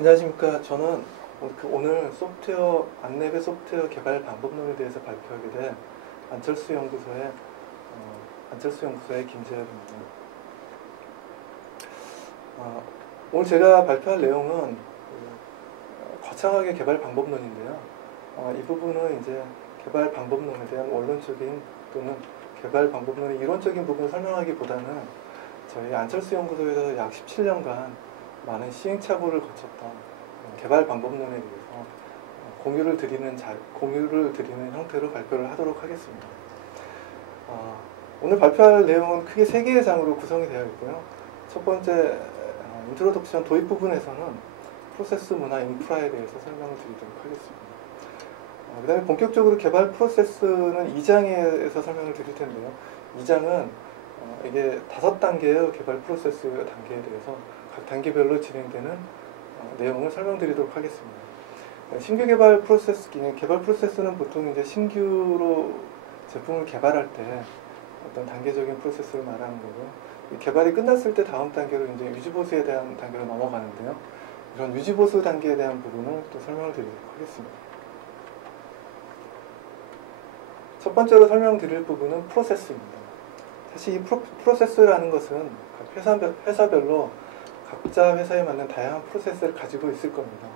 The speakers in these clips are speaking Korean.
안녕하십니까. 저는 오늘 안내배 소프트웨어 개발 방법론에 대해서 발표하게 된 안철수 연구소의 김재열입니다. 오늘 제가 발표할 내용은 거창하게 개발 방법론인데요. 이 부분은 이제 개발 방법론에 대한 원론적인 또는 개발 방법론의 이론적인 부분을 설명하기보다는 저희 안철수 연구소에서 약 17년간 많은 시행착오를 거쳤던 개발 방법론에 대해서 공유를 드리는 형태로 발표를 하도록 하겠습니다. 오늘 발표할 내용은 크게 3개의 장으로 구성이 되어 있고요. 첫 번째 인트로덕션 도입 부분에서는 프로세스 문화 인프라에 대해서 설명을 드리도록 하겠습니다. 그 다음에 본격적으로 개발 프로세스는 2장에서 설명을 드릴 텐데요. 2장은 이게 5단계의 개발 프로세스 단계에 대해서 각 단계별로 진행되는 내용을 설명드리도록 하겠습니다. 신규 개발 프로세스는 보통 이제 신규로 제품을 개발할 때 어떤 단계적인 프로세스를 말하는 거고, 개발이 끝났을 때 다음 단계로 이제 유지보수에 대한 단계로 넘어가는데요. 이런 유지보수 단계에 대한 부분을 또 설명을 드리도록 하겠습니다. 첫 번째로 설명드릴 부분은 프로세스입니다. 사실 이 프로세스라는 것은 각 회사별로 각자 회사에 맞는 다양한 프로세스를 가지고 있을 겁니다.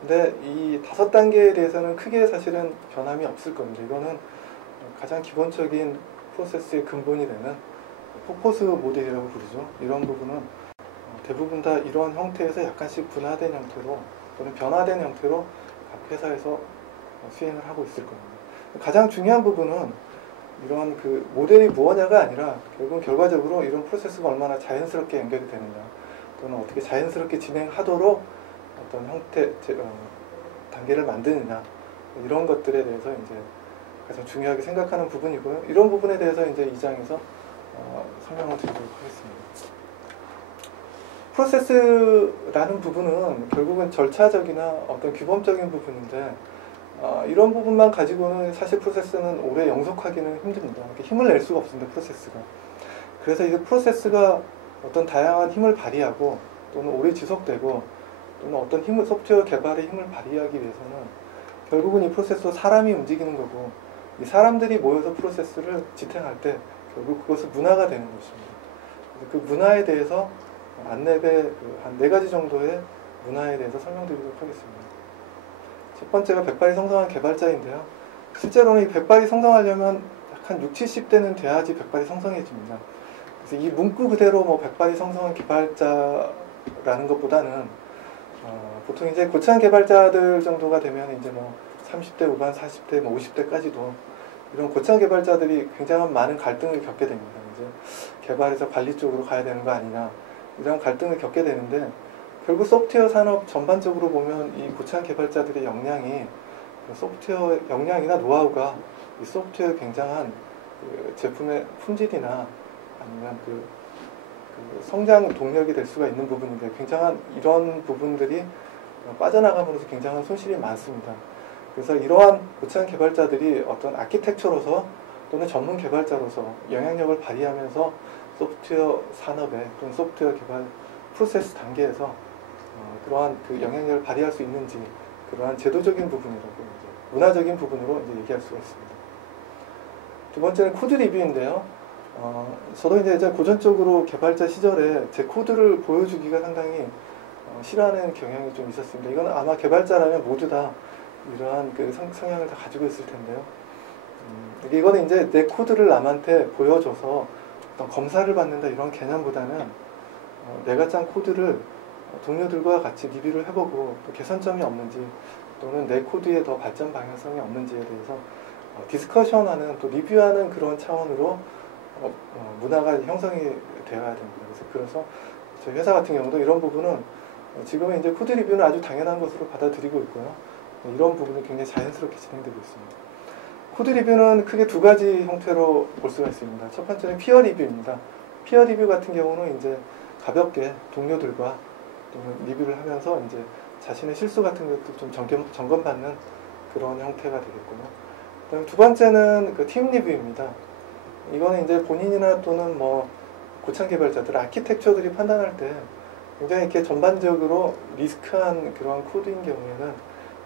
근데 이 5단계에 대해서는 크게 사실은 변함이 없을 겁니다. 이거는 가장 기본적인 프로세스의 근본이 되는 포커스 모델이라고 부르죠. 이런 부분은 대부분 다 이러한 형태에서 약간씩 분화된 형태로 또는 변화된 형태로 각 회사에서 수행을 하고 있을 겁니다. 가장 중요한 부분은 이런 모델이 무엇냐가 아니라 결과적으로 이런 프로세스가 얼마나 자연스럽게 연결이 되느냐, 또는 어떻게 자연스럽게 진행하도록 어떤 단계를 만드느냐, 이런 것들에 대해서 이제 가장 중요하게 생각하는 부분이고요. 이런 부분에 대해서 이제 2장에서 설명을 드리도록 하겠습니다. 프로세스라는 부분은 결국은 절차적이나 어떤 규범적인 부분인데, 이런 부분만 가지고는 사실 프로세스는 오래 영속하기는 힘듭니다. 힘을 낼 수가 없습니다, 프로세스가. 그래서 이 프로세스가 어떤 다양한 힘을 발휘하고 또는 오래 지속되고 또는 어떤 소프트웨어 개발의 힘을 발휘하기 위해서는 결국은 이 프로세스도 사람이 움직이는 거고, 이 사람들이 모여서 프로세스를 지탱할 때 결국 그것은 문화가 되는 것입니다. 그 문화에 대해서 안내배 한 4가지 정도의 문화에 대해서 설명드리도록 하겠습니다. 첫 번째가 백발이 성성한 개발자인데요. 실제로는 이 백발이 성성하려면 한 60, 70대는 돼야지 백발이 성성해집니다. 그래서 이 문구 그대로 백발이 성성한 개발자라는 것보다는 보통 이제 고참 개발자들 정도가 되면 이제 30대 후반, 40대, 50대까지도 이런 고참 개발자들이 굉장히 많은 갈등을 겪게 됩니다. 이제 개발에서 관리 쪽으로 가야 되는 거 아니냐, 이런 갈등을 겪게 되는데, 결국 소프트웨어 산업 전반적으로 보면 이 고참 개발자들의 역량이 소프트웨어 역량이나 노하우가 이 소프트웨어의 굉장한 제품의 품질이나 아니면 성장 동력이 될 수가 있는 부분인데, 굉장한 이런 부분들이 빠져나감으로써 굉장한 손실이 많습니다. 그래서 이러한 고참 개발자들이 어떤 아키텍처로서 또는 전문 개발자로서 영향력을 발휘하면서 소프트웨어 산업에 또는 소프트웨어 개발 프로세스 단계에서 그러한 영향력을 발휘할 수 있는지, 그러한 제도적인 부분이라고 문화적인 부분으로 이제 얘기할 수가 있습니다. 두 번째는 코드 리뷰인데요. 저도 이제 고전적으로 개발자 시절에 제 코드를 보여주기가 상당히 싫어하는 경향이 좀 있었습니다. 이건 아마 개발자라면 모두 다 이러한 성향을 다 가지고 있을 텐데요. 이거는 이제 내 코드를 남한테 보여줘서 어떤 검사를 받는다 이런 개념보다는 내가 짠 코드를 동료들과 같이 리뷰를 해보고 또 개선점이 없는지 또는 내 코드에 더 발전 방향성이 없는지에 대해서 디스커션하는, 또 리뷰하는 그런 차원으로 문화가 형성이 되어야 됩니다. 그래서 저희 회사 같은 경우도 이런 부분은 지금은 이제 코드 리뷰는 아주 당연한 것으로 받아들이고 있고요. 이런 부분이 굉장히 자연스럽게 진행되고 있습니다. 코드 리뷰는 크게 2가지 형태로 볼 수가 있습니다. 첫 번째는 피어 리뷰입니다. 피어 리뷰 같은 경우는 이제 가볍게 동료들과 또는 리뷰를 하면서 이제 자신의 실수 같은 것도 좀 점검받는 그런 형태가 되겠고요. 그다음에 2번째는 팀 리뷰입니다. 이거는 이제 본인이나 또는 고참 개발자들, 아키텍처들이 판단할 때 굉장히 이렇게 전반적으로 리스크한 그러한 코드인 경우에는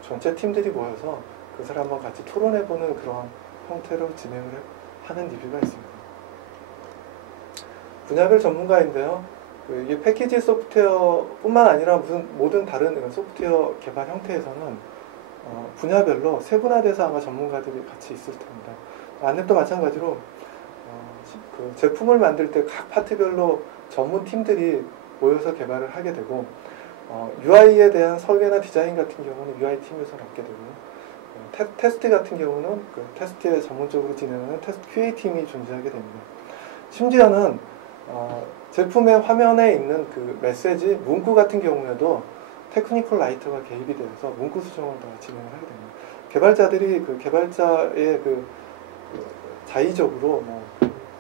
전체 팀들이 모여서 그것을 한번 같이 토론해보는 그런 형태로 진행을 하는 리뷰가 있습니다. 분야별 전문가인데요. 이게 패키지 소프트웨어뿐만 아니라 모든 다른 이런 소프트웨어 개발 형태에서는 분야별로 세분화돼서 아마 전문가들이 같이 있을 겁니다. 안랩도 마찬가지로 그 제품을 만들 때 각 파트별로 전문 팀들이 모여서 개발을 하게 되고 UI에 대한 설계나 디자인 같은 경우는 UI 팀에서 맡게 되고요. 테스트 같은 경우는 그 테스트에 전문적으로 진행하는 테스트 QA 팀이 존재하게 됩니다. 심지어는 제품의 화면에 있는 그 메시지, 문구 같은 경우에도 테크니컬 라이터가 개입이 되어서 문구 수정을 다 진행을 하게 됩니다. 개발자들이 그 개발자의 그 자의적으로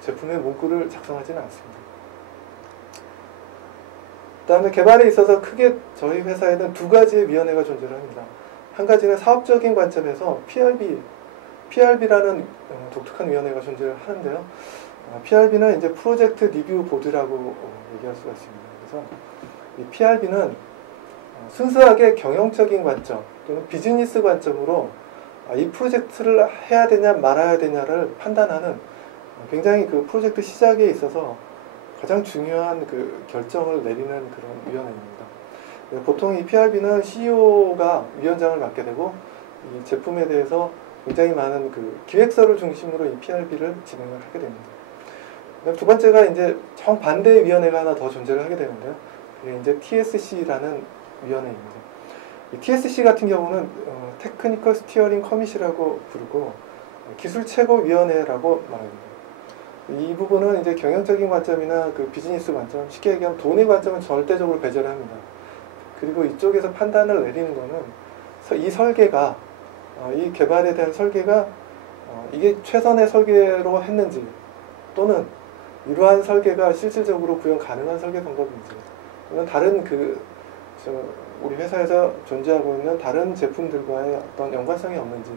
제품의 문구를 작성하지는 않습니다. 그 다음에 개발에 있어서 크게 저희 회사에는 두 가지의 위원회가 존재를 합니다. 한 가지는 사업적인 관점에서 PRB라는 독특한 위원회가 존재를 하는데요. PRB는 이제 프로젝트 리뷰 보드라고 얘기할 수가 있습니다. 그래서 이 PRB는 순수하게 경영적인 관점 또는 비즈니스 관점으로 이 프로젝트를 해야 되냐 말아야 되냐를 판단하는 굉장히 그 프로젝트 시작에 있어서 가장 중요한 그 결정을 내리는 그런 위원회입니다. 보통 이 PRB는 CEO가 위원장을 맡게 되고 이 제품에 대해서 굉장히 많은 그 기획서를 중심으로 이 PRB를 진행을 하게 됩니다. 두 번째가 이제 정반대의 위원회가 하나 더 존재를 하게 되는데요. 이게 이제 TSC라는 위원회입니다. 이 TSC 같은 경우는 테크니컬 스티어링 커밋이라고 부르고 기술 최고 위원회라고 말합니다. 이 부분은 이제 경영적인 관점이나 그 비즈니스 관점, 쉽게 얘기하면 돈의 관점은 절대적으로 배제를 합니다. 그리고 이쪽에서 판단을 내리는 거는 이 설계가 이 개발에 대한 설계가 이게 최선의 설계로 했는지 또는 이러한 설계가 실질적으로 구현 가능한 설계 방법인지 또는 다른 우리 회사에서 존재하고 있는 다른 제품들과의 어떤 연관성이 없는지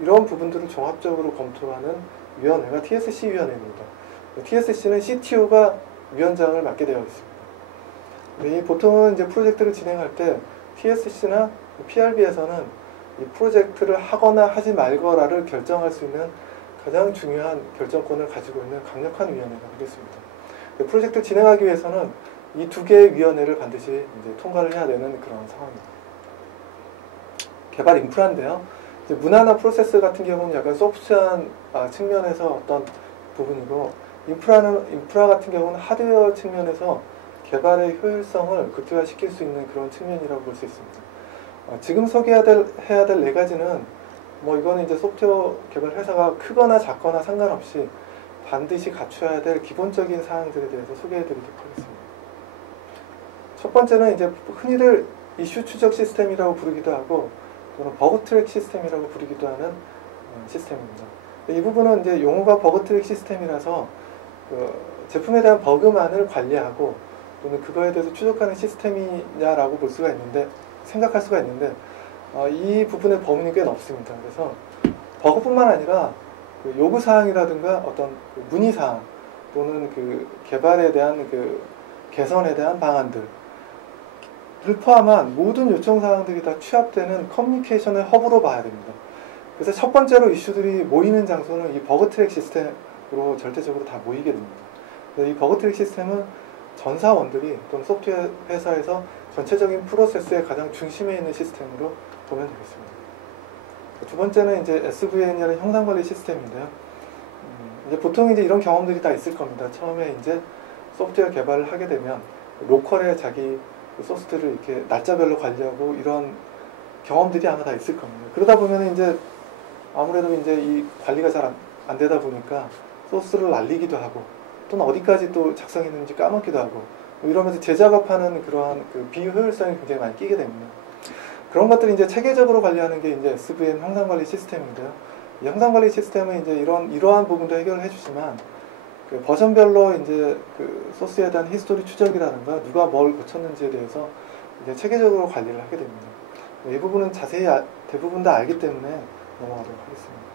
이런 부분들을 종합적으로 검토하는 위원회가 TSC 위원회입니다. TSC는 CTO가 위원장을 맡게 되어 있습니다. 보통은 이제 프로젝트를 진행할 때 TSC나 PRB에서는 이 프로젝트를 하거나 하지 말거라를 결정할 수 있는 가장 중요한 결정권을 가지고 있는 강력한 위원회가 되겠습니다. 프로젝트를 진행하기 위해서는 이 두 개의 위원회를 반드시 이제 통과를 해야 되는 그런 상황입니다. 개발 인프라인데요. 이제 문화나 프로세스 같은 경우는 약간 소프트한 측면에서 어떤 부분이고 인프라 같은 경우는 하드웨어 측면에서 개발의 효율성을 극대화시킬 수 있는 그런 측면이라고 볼 수 있습니다. 지금 소개해야 될 네 가지는 이거는 이제 소프트웨어 개발 회사가 크거나 작거나 상관없이 반드시 갖춰야 될 기본적인 사항들에 대해서 소개해 드리도록 하겠습니다. 첫 번째는 이제 흔히들 이슈 추적 시스템이라고 부르기도 하고 또는 버그 트랙 시스템이라고 부르기도 하는 시스템입니다. 이 부분은 이제 용어가 버그 트랙 시스템이라서 제품에 대한 버그만을 관리하고 또는 그거에 대해서 추적하는 시스템이냐라고 볼 수가 있는데 생각할 수가 있는데 이 부분의 범위는 꽤 넓습니다. 그래서 버그뿐만 아니라 그 요구사항이라든가 어떤 문의사항 또는 그 개발에 대한 그 개선에 대한 방안들 포함한 모든 요청사항들이 다 취합되는 커뮤니케이션의 허브로 봐야 됩니다. 그래서 첫 번째로 이슈들이 모이는 장소는 이 버그 트랙 시스템으로 절대적으로 다 모이게 됩니다. 이 버그 트랙 시스템은 전사원들이 또는 소프트웨어 회사에서 전체적인 프로세스의 가장 중심에 있는 시스템으로 보면 되겠습니다. 두 번째는 이제 SVN이라는 형상관리 시스템인데요. 이제 보통 이제 이런 경험들이 다 있을 겁니다. 처음에 이제 소프트웨어 개발을 하게 되면 로컬에 자기 소스들을 이렇게 날짜별로 관리하고 이런 경험들이 아마 다 있을 겁니다. 그러다 보면 이제 아무래도 이제 이 관리가 잘 안 되다 보니까 소스를 날리기도 하고 또는 어디까지 또 작성했는지 까먹기도 하고 이러면서 재작업하는 그러한 그 비효율성이 굉장히 많이 끼게 됩니다. 그런 것들을 이제 체계적으로 관리하는 게 이제 SVN 형상관리 시스템인데요. 이 형상관리 시스템은 이제 이러한 부분도 해결을 해주지만 그 버전별로 이제 그 소스에 대한 히스토리 추적이라든가 누가 뭘 고쳤는지에 대해서 이제 체계적으로 관리를 하게 됩니다. 이 부분은 자세히 대부분 다 알기 때문에 넘어가도록 하겠습니다.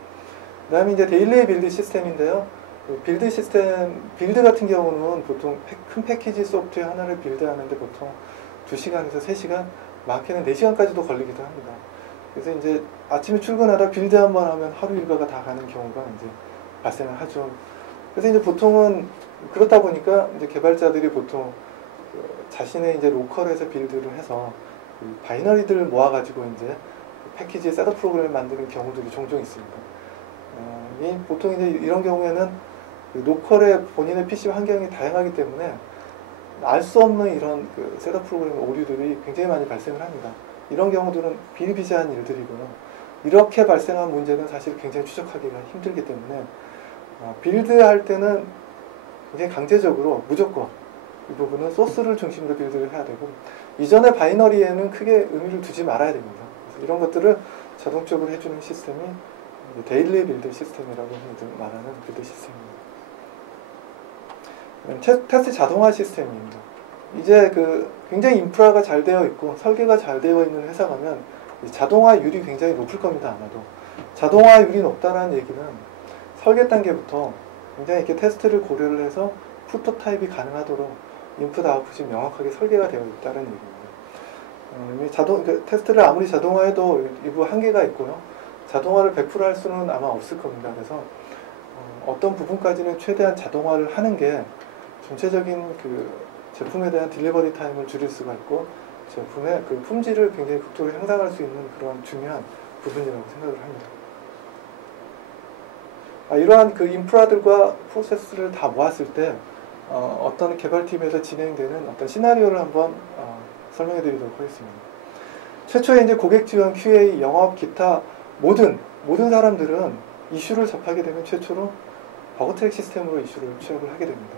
그 다음에 이제 데일리 빌드 시스템인데요. 그 빌드 시스템, 빌드 같은 경우는 보통 큰 패키지 소프트웨어 하나를 빌드하는데 보통 2시간에서 3시간, 많게는 4시간까지도 걸리기도 합니다. 그래서 이제 아침에 출근하다 빌드 한번 하면 하루 일과가 다 가는 경우가 이제 발생을 하죠. 그래서 이제 보통은 그렇다 보니까 이제 개발자들이 보통 자신의 이제 로컬에서 빌드를 해서 그 바이너리들을 모아가지고 이제 패키지 셋업 프로그램을 만드는 경우들이 종종 있습니다. 보통 이제 이런 경우에는 그 로컬의 본인의 PC 환경이 다양하기 때문에 알 수 없는 이런 그 셋업 프로그램 오류들이 굉장히 많이 발생을 합니다. 이런 경우들은 비일비재한 일들이고요. 이렇게 발생한 문제는 사실 굉장히 추적하기가 힘들기 때문에 빌드할 때는 굉장히 강제적으로 무조건 이 부분은 소스를 중심으로 빌드를 해야 되고 이전의 바이너리에는 크게 의미를 두지 말아야 됩니다. 그래서 이런 것들을 자동적으로 해주는 시스템이 데일리 빌드 시스템이라고 말하는 빌드 시스템입니다. 테스트 자동화 시스템입니다. 이제 그 굉장히 인프라가 잘 되어 있고 설계가 잘 되어 있는 회사 가면 자동화율이 굉장히 높을 겁니다. 아마도 자동화율이 높다는 얘기는 설계 단계부터 굉장히 이렇게 테스트를 고려를 해서 프로토타입이 가능하도록 인풋 아웃풋이 명확하게 설계가 되어 있다는 얘기입니다. 테스트를 아무리 자동화해도 일부 한계가 있고요. 자동화를 100% 할 수는 아마 없을 겁니다. 그래서 어떤 부분까지는 최대한 자동화를 하는 게 전체적인 그 제품에 대한 딜리버리 타임을 줄일 수가 있고 제품의 그 품질을 굉장히 극도로 향상할 수 있는 그런 중요한 부분이라고 생각을 합니다. 이러한 그 인프라들과 프로세스를 다 모았을 때 어떤 개발팀에서 진행되는 어떤 시나리오를 한번 설명해 드리도록 하겠습니다. 최초에 이제 고객 지원, QA, 영업, 기타 모든 사람들은 이슈를 접하게 되면 최초로 버그 트랙 시스템으로 이슈를 취합을 하게 됩니다.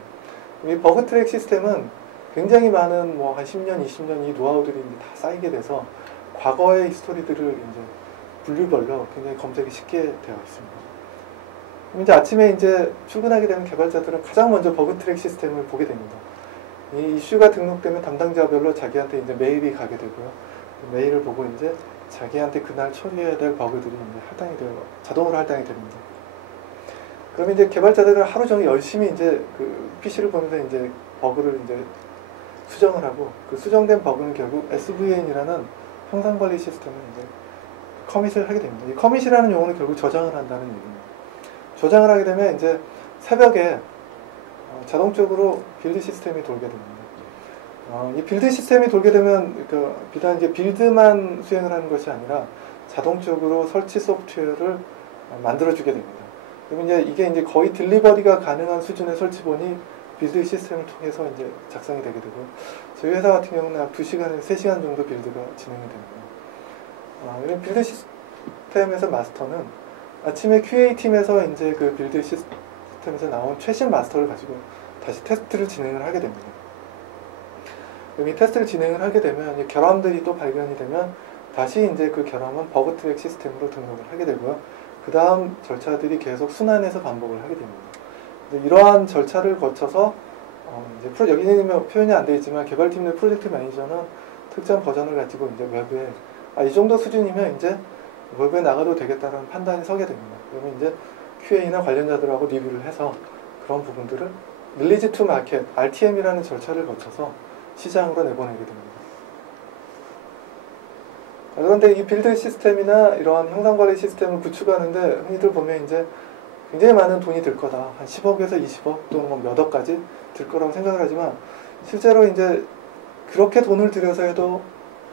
이 버그 트랙 시스템은 굉장히 많은 뭐 한 10년, 20년 이 노하우들이 이제 다 쌓이게 돼서 과거의 히스토리들을 이제 분류별로 굉장히 검색이 쉽게 되어 있습니다. 이제 아침에 이제 출근하게 되는 개발자들은 가장 먼저 버그 트랙 시스템을 보게 됩니다. 이 이슈가 등록되면 담당자별로 자기한테 이제 메일이 가게 되고요. 메일을 보고 이제 자기한테 그날 처리해야 될 버그들이 이제 자동으로 할당이 됩니다. 그럼 이제 개발자들은 하루 종일 열심히 이제 그 PC를 보면서 이제 버그를 이제 수정을 하고 그 수정된 버그는 결국 SVN이라는 형상관리 시스템을 이제 커밋을 하게 됩니다. 이 커밋이라는 용어는 결국 저장을 한다는 얘기입니다. 저장을 하게 되면 이제 새벽에 자동적으로 빌드 시스템이 돌게 됩니다. 이 빌드 시스템이 돌게 되면 비단 이제 빌드만 수행을 하는 것이 아니라 자동적으로 설치 소프트웨어를 만들어주게 됩니다. 그리고 이게 이제 거의 딜리버리가 가능한 수준의 설치본이 빌드 시스템을 통해서 이제 작성이 되게 되고 저희 회사 같은 경우는 약 2시간에서 3시간 정도 빌드가 진행이 됩니다. 이런 빌드 시스템에서 마스터는 아침에 QA팀에서 이제 그 빌드 시스템에서 나온 최신 마스터를 가지고 다시 테스트를 진행을 하게 됩니다. 그럼 이 테스트를 진행을 하게 되면 결함들이 또 발견이 되면 다시 이제 그 결함은 버그 트랙 시스템으로 등록을 하게 되고요. 그 다음 절차들이 계속 순환해서 반복을 하게 됩니다. 이러한 절차를 거쳐서 이제 여기는 표현이 안 되어 있지만 개발팀 내 프로젝트 매니저는 특정 버전을 가지고 이제 외부에 이 정도 수준이면 이제 외부에 나가도 되겠다는 판단이 서게 됩니다. 그러면 이제 QA나 관련자들하고 리뷰를 해서 그런 부분들을 릴리즈 투 마켓, RTM이라는 절차를 거쳐서 시장으로 내보내게 됩니다. 그런데 이 빌드 시스템이나 이러한 형상관리 시스템을 구축하는데 흔히들 보면 이제 굉장히 많은 돈이 들 거다. 한 10억에서 20억 또는 뭐 몇 억까지 들 거라고 생각을 하지만 실제로 이제 그렇게 돈을 들여서 해도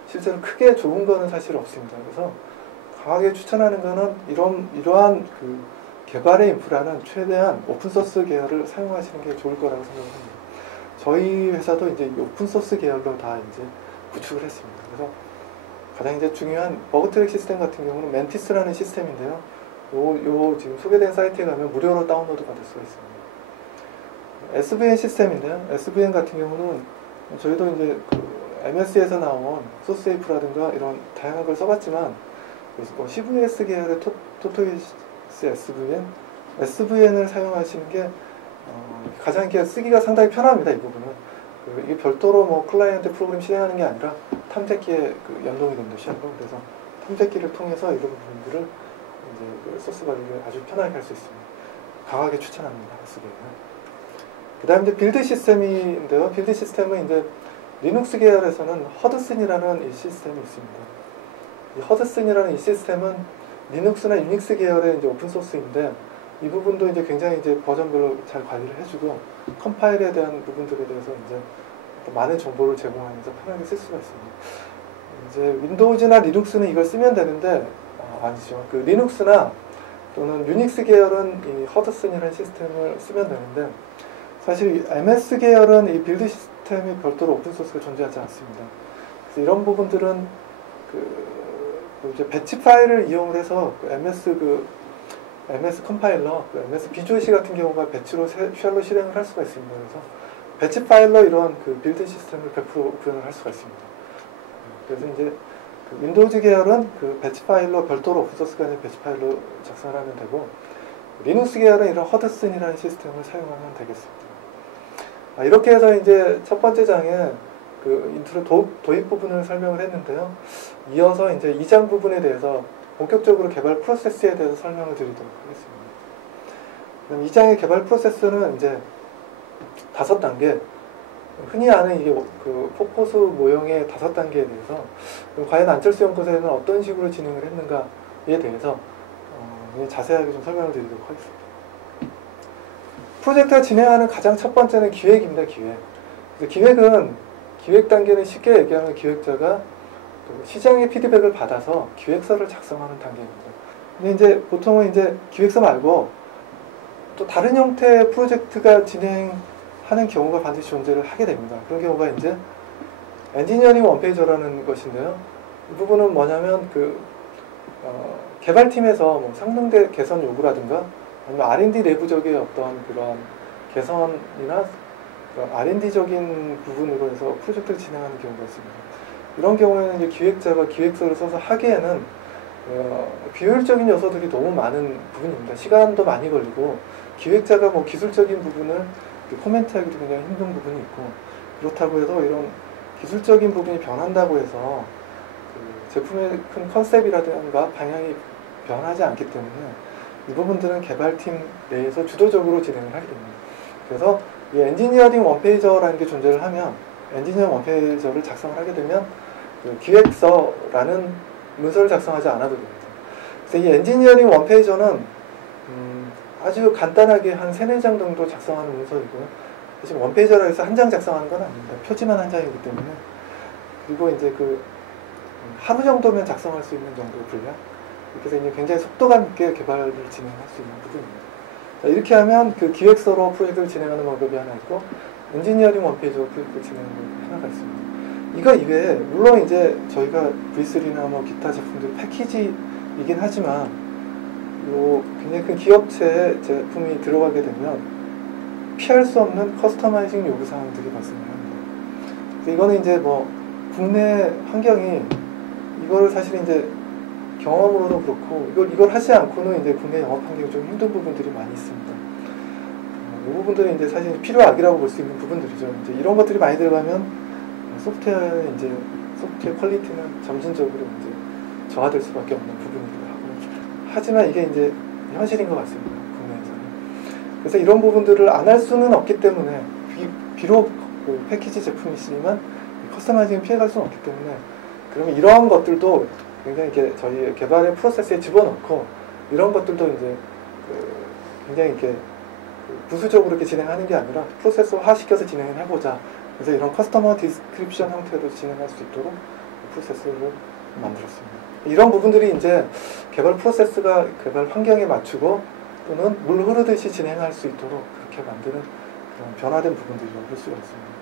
실제로 크게 좋은 거는 사실 없습니다. 그래서 강하게 추천하는 거는 이러한 그 개발의 인프라는 최대한 오픈소스 계열을 사용하시는 게 좋을 거라고 생각합니다. 저희 회사도 이제 오픈소스 계열로 다 이제 구축을 했습니다. 그래서 가장 이제 중요한 버그 트랙 시스템 같은 경우는 멘티스라는 시스템인데요. 요 지금 소개된 사이트에 가면 무료로 다운로드 받을 수가 있습니다. SVN 시스템인데요. SVN 같은 경우는 저희도 이제 그 MS에서 나온 소스세이프라든가 이런 다양한 걸 써봤지만 CVS 계열의 토토이스 SVN을 사용하시는 게 가장 이렇게 쓰기가 상당히 편합니다. 이 부분은 이게 별도로 뭐 클라이언트 프로그램 실행하는 게 아니라 탐색기에 그 연동이 됩니다. 쉘로. 그래서 탐색기를 통해서 이런 부분들을 이제 그 소스 관리를 아주 편하게 할 수 있습니다. 강하게 추천합니다. 쓰기에는. 그 다음에 이제 빌드 시스템인데요. 빌드 시스템은 이제 리눅스 계열에서는 허드슨이라는 이 시스템이 있습니다. 이 허드슨이라는 이 시스템은 리눅스나 유닉스 계열의 이제 오픈 소스인데 이 부분도 이제 굉장히 이제 버전별로 잘 관리를 해주고 컴파일에 대한 부분들에 대해서 이제 많은 정보를 제공하면서 편하게 쓸 수가 있습니다. 이제 윈도우즈나 리눅스는 이걸 쓰면 되는데 아니죠. 그 리눅스나 또는 유닉스 계열은 이 허드슨이라는 시스템을 쓰면 되는데 사실 MS 계열은 이 빌드 시스템이 별도로 오픈 소스가 존재하지 않습니다. 그래서 이런 부분들은 이제 배치 파일을 이용을 해서 MS 컴파일러, MS 비주얼 C 같은 경우가 배치로 쉘로 실행을 할 수가 있습니다. 그래서 배치 파일러 이런 빌드 시스템을 100% 구현을 할 수가 있습니다. 그래서 이제 윈도우즈 계열은 배치 파일러 별도로 오픈소스가 아닌 배치 파일러 작성을 하면 되고 리눅스 계열은 이런 허드슨이라는 시스템을 사용하면 되겠습니다. 이렇게 해서 이제 첫 번째 장에 인트로 도입 부분을 설명을 했는데요. 이어서 이제 2장 부분에 대해서 본격적으로 개발 프로세스에 대해서 설명을 드리도록 하겠습니다. 그럼 2장의 개발 프로세스는 이제 5단계, 흔히 아는 이게 폭포수 모형의 5단계에 대해서 과연 안철수 연구소에는 어떤 식으로 진행을 했는가에 대해서 자세하게 좀 설명을 드리도록 하겠습니다. 프로젝트가 진행하는 가장 첫 번째는 기획입니다. 기획 단계는 쉽게 얘기하면 기획자가 시장의 피드백을 받아서 기획서를 작성하는 단계입니다. 근데 이제 보통은 이제 기획서 말고 또 다른 형태의 프로젝트가 진행하는 경우가 반드시 존재를 하게 됩니다. 그런 경우가 이제 엔지니어링 원페이저라는 것인데요. 이 부분은 뭐냐면 개발팀에서 뭐 성능 개선 요구라든가 아니면 R&D 내부적인 어떤 그런 개선이나 그런 R&D적인 부분으로 해서 프로젝트를 진행하는 경우가 있습니다. 이런 경우에는 이제 기획자가 기획서를 써서 하기에는 비효율적인 요소들이 너무 많은 부분입니다. 시간도 많이 걸리고 기획자가 뭐 기술적인 부분을 코멘트하기도 굉장히 힘든 부분이 있고 그렇다고 해서 이런 기술적인 부분이 변한다고 해서 제품의 큰 컨셉이라든가 방향이 변하지 않기 때문에 이 부분들은 개발팀 내에서 주도적으로 진행을 하게 됩니다. 그래서 이 엔지니어링 원페이저라는 게 존재를 하면 엔지니어링 원페이저를 작성을 하게 되면 기획서라는 문서를 작성하지 않아도 됩니다. 그래서 이 엔지니어링 원페이저는 아주 간단하게 한 3-4장 정도 작성하는 문서이고요. 사실 원페이저라 해서 한 장 작성하는 건 아닙니다. 표지만 한 장이기 때문에. 그리고 이제 하루 정도면 작성할 수 있는 정도 분량. 그래서 이제 굉장히 속도감 있게 개발을 진행할 수 있는 부분입니다. 자, 이렇게 하면 기획서로 프로젝트를 진행하는 방법이 하나 있고, 엔지니어링 원페이지로 프로젝트를 진행하는 방법이 하나가 있습니다. 이거 이외에, 물론 이제 저희가 V3나 뭐 기타 제품들 패키지이긴 하지만, 굉장히 큰 기업체의 제품이 들어가게 되면 피할 수 없는 커스터마이징 요구사항들이 발생을 합니다. 그래서 이거는 이제 뭐 국내 환경이 이거를 사실 이제 경험으로도 그렇고 이걸 하지 않고는 이제 국내 영업 환경이 좀 힘든 부분들이 많이 있습니다. 이 부분들은 이제 사실 필요악이라고 볼 수 있는 부분들이죠. 이제 이런 것들이 많이 들어가면 소프트웨어의 이제 소프트웨어 퀄리티는 점진적으로 이제 저하될 수밖에 없는 부분이기도 하고. 하지만 이게 이제 현실인 것 같습니다. 국내에서는. 그래서 이런 부분들을 안 할 수는 없기 때문에 비록 패키지 제품이 있지만 커스터마이징을 피해갈 수는 없기 때문에 그러면 이러한 것들도 굉장히 이렇게 저희 개발의 프로세스에 집어넣고 이런 것들도 이제 굉장히 이렇게 부수적으로 이렇게 진행하는 게 아니라 프로세스화시켜서 진행을 해보자. 그래서 이런 커스터머 디스크립션 형태로 진행할 수 있도록 프로세스를 만들었습니다. 이런 부분들이 이제 개발 프로세스가 개발 환경에 맞추고 또는 물 흐르듯이 진행할 수 있도록 그렇게 만드는 그런 변화된 부분들이라고 볼 수가 있습니다.